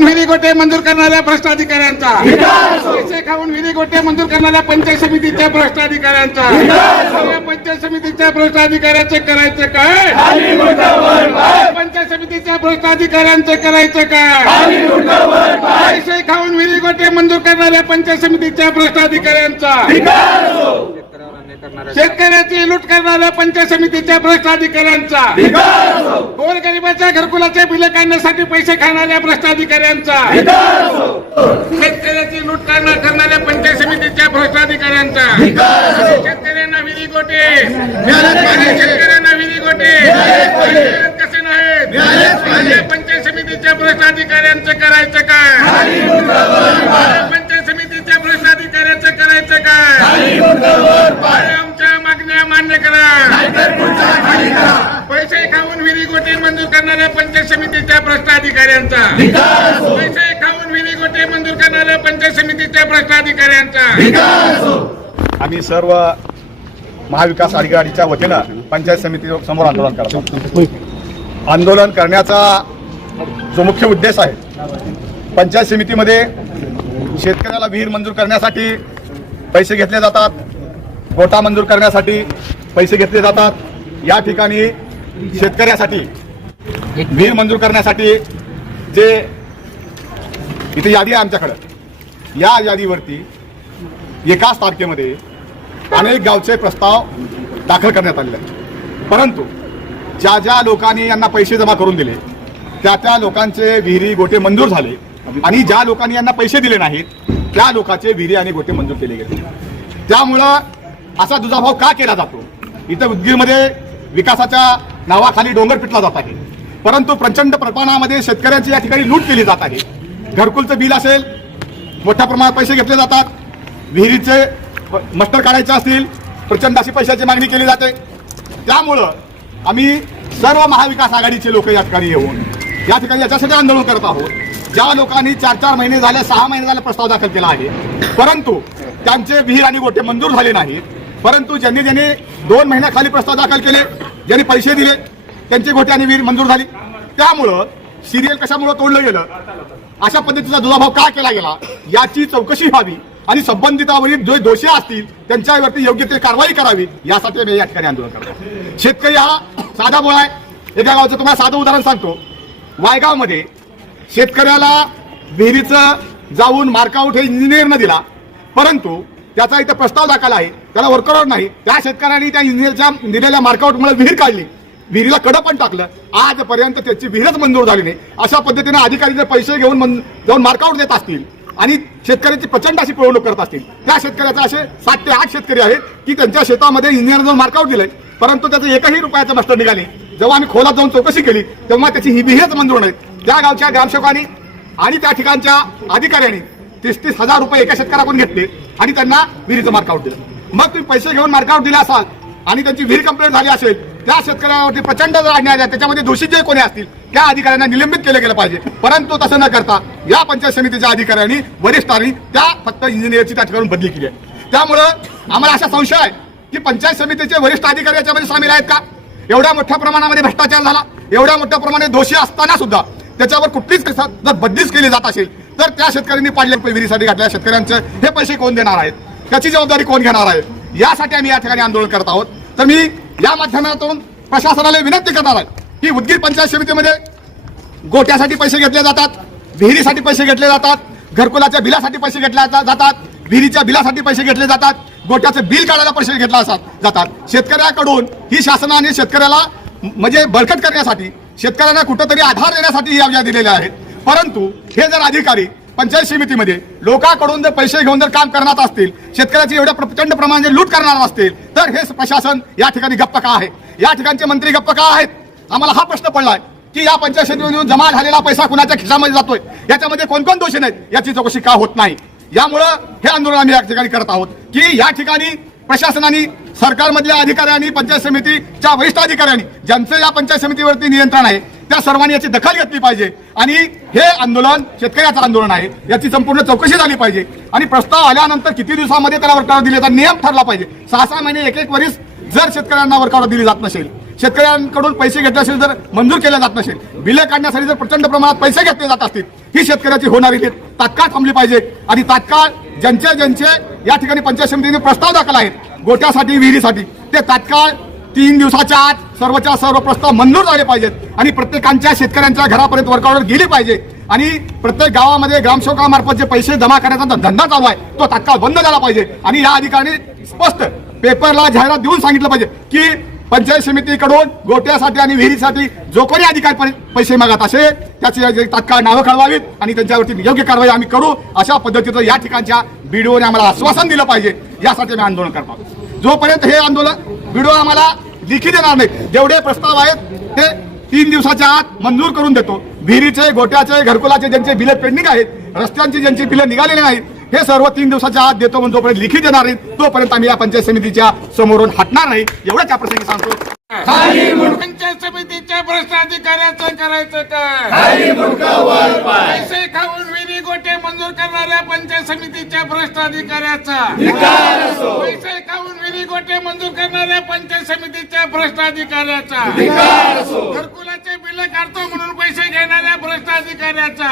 विधी गोटे मंजूर करणाऱ्या भ्रष्ट अधिकाऱ्यांचा पैसे खाऊन विहिरी गोटे मंजूर करणाऱ्या पंचायत समितीच्या भ्रष्ट अधिकाऱ्यांचा पंचायत समितीच्या भ्रष्ट अधिकाऱ्याचे करायचं काय? पंचायत समितीच्या भ्रष्ट अधिकाऱ्यांचे करायचं काय? पैसे खाऊन विधी गोटे मंजूर करणाऱ्या पंचायत समितीच्या भ्रष्ट अधिकाऱ्यांचा शेतकऱ्याची लूट करणाऱ्या पंचायत समितीच्या भ्रष्ट अधिकाऱ्यांचा गोरगरिबाच्या घरकुलाचे बिले काढण्यासाठी पैसे खाणाऱ्या भ्रष्ट अधिकाऱ्यांचा शेतकऱ्याची लूट करणाऱ्या पंचायत समितीच्या भ्रष्ट अधिकाऱ्यांचा शेतकऱ्यांना विधी गोटे. शेतकऱ्यांना विधी गोटे. कसे नाहीत? पंचायत समितीच्या भ्रष्ट अधिकाऱ्यांचं करायचं काय? पैसे खाऊन विधी गोटे मंजूर करणाऱ्या पंचायत समितीच्या भ्रष्ट अधिकाऱ्यांचा पैसे खाऊन विधी गोटे मंजूर करणाऱ्या पंचायत समितीच्या भ्रष्ट अधिकाऱ्यांचा आम्ही सर्व महाविकास आघाडीच्या वतीनं पंचायत समिती समोर आंदोलन करत आंदोलन करण्याचा जो मुख्य उद्देश आहे पंचायत समितीमध्ये शेतकऱ्याला विहीर मंजूर करण्यासाठी पैसे घेतले जातात गोटा मंजूर करण्यासाठी पैसे घेतले जातात. या ठिकाणी शेतकऱ्यासाठी विहीर मंजूर करण्यासाठी जे इथे यादी आहे आमच्याकडं या यादीवरती एकाच तारखेमध्ये अनेक गावचे प्रस्ताव दाखल करण्यात आलेले आहेत. परंतु ज्या ज्या लोकांनी यांना पैसे जमा करून दिले त्या त्या लोकांचे विहिरी गोटे मंजूर झाले आणि ज्या लोकांनी यांना पैसे दिले नाहीत त्या लोकांचे विहिरी आणि गोटे मंजूर केले गेले. त्यामुळं असा दुजाभाव का केला जातो? इथं उदगीरमध्ये विकासाच्या नावाखाली डोंगर पिटला जात आहे. परंतु प्रचंड प्रमाणामध्ये शेतकऱ्यांची या ठिकाणी लूट केली जात आहे. घरकुलचं बिल असेल मोठ्या प्रमाणात पैसे घेतले जातात. विहिरीचे मस्टर काढायचे असतील प्रचंड अशी पैशाची मागणी केली जाते. त्यामुळं आम्ही सर्व महाविकास आघाडीचे लोक या ठिकाणी येऊन या ठिकाणी याच्यासाठी आंदोलन करत आहोत. ज्या लोकांनी चार चार महिने झाले सहा महिने झाले प्रस्ताव दाखल केला आहे. परंतु त्यांचे विहीर आणि गोटे मंजूर झाले नाहीत. परंतु ज्यांनी ज्यांनी दोन महिन्याखाली प्रस्ताव दाखल केले ज्यांनी पैसे दिले त्यांची गोटे आणि विहीर मंजूर झाली. त्यामुळं सिरियल कशामुळं तोडलं गेलं? अशा पद्धतीचा दुजाभाव का केला गेला? याची चौकशी व्हावी आणि संबंधितावरील जे दोषी असतील त्यांच्यावरती योग्य ते कारवाई करावी यासाठी मी या ठिकाणी आंदोलन करतो. शेतकरी हा साधा बोळा आहे. एका गावचं तुम्हाला साधं उदाहरण सांगतो. वायगावमध्ये शेतकऱ्याला विहिरीचं जाऊन मार्कआउट हे इंजिनियरनं दिला. परंतु त्याचा इथं प्रस्ताव दाखल आहे. त्याला वर्कआउट नाही. त्या शेतकऱ्यांनी त्या इंजिनियरच्या दिलेल्या मार्कआउटमुळे विहीर काढली. विहिरीला कडं पण टाकलं. आजपर्यंत त्याची विहीरच मंजूर झाली नाही. अशा पद्धतीने अधिकारी जर पैसे घेऊन जाऊन मार्कआउट देत असतील आणि शेतकऱ्याची प्रचंड अशी पिळवणूक करत असतील त्या शेतकऱ्याचा असे सात ते आठ शेतकरी आहेत की त्यांच्या शेतामध्ये इंजिनियर जाऊन मार्कआउट दिलंय. परंतु त्याचं एकही रुपयाचं मास्टर निघाले जेव्हा आम्ही खोलात जाऊन चौकशी केली तेव्हा त्याची ही विहीरच मंजूर नाही. त्या गावच्या ग्रामसेवकांनी आणि त्या ठिकाणच्या अधिकाऱ्यांनी तीस तीस हजार रुपये एका शेतकऱ्याकडून घेतले. आणि त्यांना विहिरीचं मार्कआउट दिलं. मग तुम्ही पैसे घेऊन मार्कआउट दिला असाल आणि त्यांची विहीर कंप्लेंट झाली असेल त्या शेतकऱ्यावरती प्रचंड जर अन्याय त्याच्यामध्ये दोषी जे कोणी असतील त्या अधिकाऱ्यांना निलंबित केलं गेलं पाहिजे. परंतु तसं न करता या पंचायत समितीच्या अधिकाऱ्यांनी वरिष्ठांनी त्या फक्त इंजिनियरची त्या ठिकाणी बदली केली आहे. त्यामुळं आम्हाला असा संशय आहे की पंचायत समितीचे वरिष्ठ अधिकारी याच्यामध्ये सामील आहेत का? एवढ्या मोठ्या प्रमाणामध्ये भ्रष्टाचार झाला एवढ्या मोठ्या प्रमाणात दोषी असताना सुद्धा त्याच्यावर कुठलीच जर बदलीच केली जात असेल तर त्या शेतकऱ्यांनी पाडले विहिरीसाठी घातलेल्या शेतकऱ्यांचे हे पैसे कोण देणार आहेत? त्याची जबाबदारी कोण घेणार आहे? यासाठी आम्ही या ठिकाणी आंदोलन करत आहोत. तर मी या माध्यमातून प्रशासनाला विनंती करणार आहे की उदगीर पंचायत समितीमध्ये गोट्यासाठी पैसे घेतले जातात विहिरीसाठी पैसे घेतले जातात घरकुलाच्या बिलासाठी पैसे घेतले जातात विहिरीच्या बिलासाठी पैसे घेतले जातात गोट्याचं बिल काढायला पैसे घेतला असतात जातात. शेतकऱ्याकडून ही शासनाने शेतकऱ्याला म्हणजे बळकट करण्यासाठी शेतकऱ्यांना कुठंतरी आधार देण्यासाठी ही योजना दिलेल्या आहेत. परंतु हे जर अधिकारी पंचायत समितीमध्ये लोकांकडून जर पैसे घेऊन जर काम करणार असतील शेतकऱ्याची एवढ्या प्रचंड प्रमाणात लूट करणार असतील तर हे प्रशासन या ठिकाणी गप्प का आहे? या ठिकाणचे मंत्री गप्प का आहेत? आम्हाला हा प्रश्न पडलाय की या पंचायत समितीमधून जमा झालेला पैसा कुणाच्या खिशामध्ये जातोय? याच्यामध्ये कोणकोण दोषी नाहीत? याची चौकशी का होत नाही? यामुळं हे आंदोलन आम्ही या ठिकाणी करत आहोत की या ठिकाणी प्रशासनाने सरकारमधल्या अधिकाऱ्यांनी पंचायत समितीच्या वरिष्ठ अधिकाऱ्यांनी ज्यांचं या पंचायत समितीवरती नियंत्रण आहे त्या सर्वांनी याची दखल घेतली पाहिजे. आणि हे आंदोलन शेतकऱ्याचं आंदोलन आहे. याची संपूर्ण चौकशी झाली पाहिजे. आणि प्रस्ताव आल्यानंतर किती दिवसामध्ये त्याला वर्कआउट दिले तर नियम ठरला पाहिजे. सहा सहा महिने एक एक वरीस जर शेतकऱ्यांना वर्कआउट दिली जात नसेल शेतकऱ्यांकडून पैसे घेतले असेल तर मंजूर केले जात नसेल बिलं काढण्यासाठी जर प्रचंड प्रमाणात पैसे घेतले जात असतील ही शेतकऱ्याची होणारी तात्काळ थांबली पाहिजे. आणि तात्काळ ज्यांचे ज्यांचे या ठिकाणी पंचायत समितीने प्रस्ताव दाखल आहेत गोट्यासाठी विहिरीसाठी ते तात्काळ तीन दिवसाच्या आत सर्वच्या सर्व प्रस्ताव मंजूर झाले पाहिजेत आणि प्रत्येकांच्या शेतकऱ्यांच्या घरापर्यंत वर्कआउट गेले पाहिजे. आणि प्रत्येक गावामध्ये ग्रामसेवकामार्फत जे पैसे जमा करण्याचा धंदा चालू आहे तो तात्काळ बंद झाला पाहिजे. आणि या अधिकाऱ्यांनी स्पष्ट पेपरला जाहिरात देऊन सांगितलं पाहिजे की पंचायत समितीकडून गोट्यासाठी आणि विहिरीसाठी जो कोणी अधिकारी पैसे मागत असेल त्याची तात्काळ नावं कळवावीत आणि त्यांच्यावरती योग्य कारवाई आम्ही करू. अशा पद्धतीचं या ठिकाणच्या बीडीओने आम्हाला आश्वासन दिलं पाहिजे. यासाठी आम्ही आंदोलन करतो जोपर्यंत हे आंदोलन बीडीओ आम्हाला लिखी देणार नाही. जेवढे प्रस्ताव आहेत ते तीन दिवसाच्या आत मंजूर करून देतो. विहिरीचे गोट्याचे घरकुलाचे ज्यांचे बिलं पेंडिंग आहेत रस्त्यांची ज्यांची बिलं निघालेली नाहीत हे सर्व तीन दिवसाच्या आत देतो म्हणून जोपर्यंत लिखी देणार नाही तोपर्यंत आम्ही या पंचायत समितीच्या समोरून हटणार नाही. एवढ्याच या प्रसंगी सांगतो. पंचायत समितीच्या भ्रष्ट अधिकाऱ्याचं करायचं काय? पैसे खाऊन विहिरी गोटे मंजूर करणाऱ्या पंचायत समितीच्या भ्रष्ट अधिकाऱ्याचा पैसे खाऊन विहिरी गोटे मंजूर करणाऱ्या पंचायत समितीच्या भ्रष्ट अधिकाऱ्याचा घरकुलाचे बिल काढतो म्हणून पैसे घेणाऱ्या भ्रष्ट अधिकाऱ्याचा